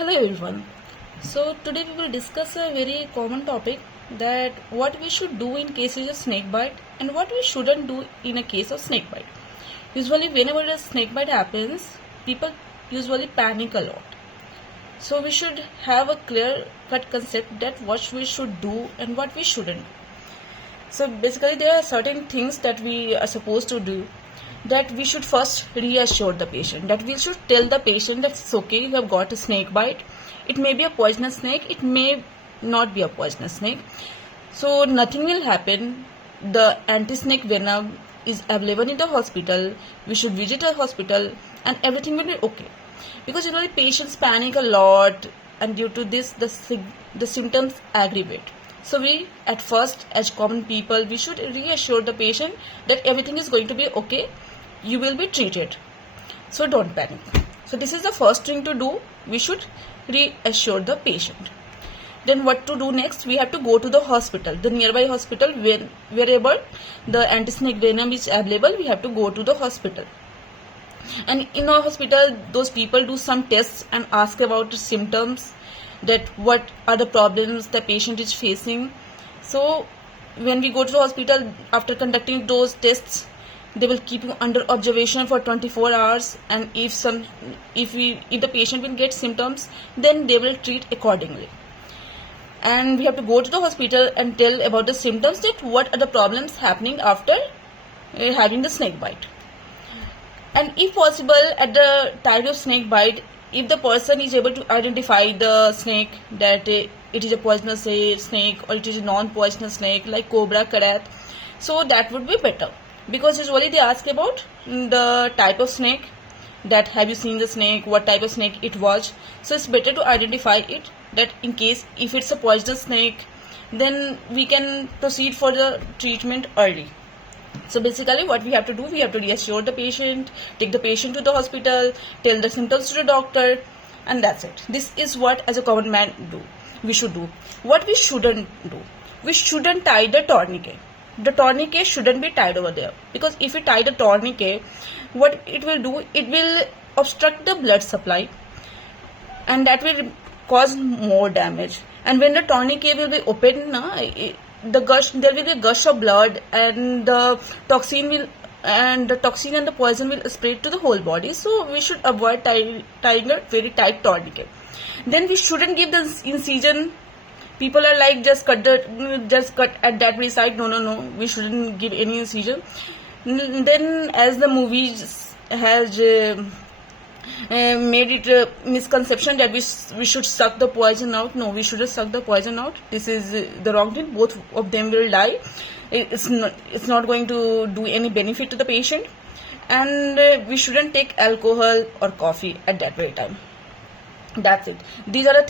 Hello everyone. So today we will discuss a very common topic, that what we should do in cases of snake bite and what we shouldn't do in a case of snake bite. Usually whenever a snake bite happens, people usually panic a lot. So we should have a clear cut concept that what we should do and what we shouldn't. So basically there are certain things that we are supposed to do, that we should first reassure the patient, that we should tell the patient that it's okay, you have got a snake bite. It may be a poisonous snake, it may not be a poisonous snake, so nothing will happen. The anti-snake venom is available in the hospital, we should visit a hospital and everything will be okay. Because patients panic a lot, and due to this the symptoms aggravate. So we at first, as common people, we should reassure the patient that everything is going to be okay, you will be treated, so don't panic. So this is the first thing to do, we should reassure the patient. Then what to do next? We have to go to the hospital, the nearby hospital, wherever the anti-snake venom is available, we have to go to the hospital. And in our hospital, those people do some tests and ask about the symptoms, that what are the problems the patient is facing. So when we go to the hospital, after conducting those tests, they will keep you under observation for 24 hours, and if the patient will get symptoms, then they will treat accordingly. And we have to go to the hospital and tell about the symptoms, that what are the problems happening after having the snake bite. And if possible, at the time of snake bite, if the person is able to identify the snake, that it is a poisonous snake or it is a non-poisonous snake like cobra, karat, so that would be better. Because usually they ask about the type of snake, that have you seen the snake, what type of snake it was. So it's better to identify it, that in case if it's a poisonous snake, then we can proceed for the treatment early. So basically what we have to do, we have to reassure the patient, take the patient to the hospital, tell the symptoms to the doctor, and that's it. This is what as a common man we should do. What we shouldn't do, we shouldn't tie the tourniquet. The tourniquet shouldn't be tied over there, because if you tie the tourniquet, what it will do, it will obstruct the blood supply, and that will cause more damage. And when the tourniquet will be open, there will be a gush of blood, and the toxin and the poison will spread to the whole body. So we should avoid tying a very tight tourniquet. Then we shouldn't give the incision. People are like, just cut at that very side. No, we shouldn't give any incision. Then as the movies has made it a misconception that we should suck the poison out. No, we shouldn't suck the poison out. This is the wrong thing. Both of them will die. It's not going to do any benefit to the patient. And we shouldn't take alcohol or coffee at that very time. That's it. These are the things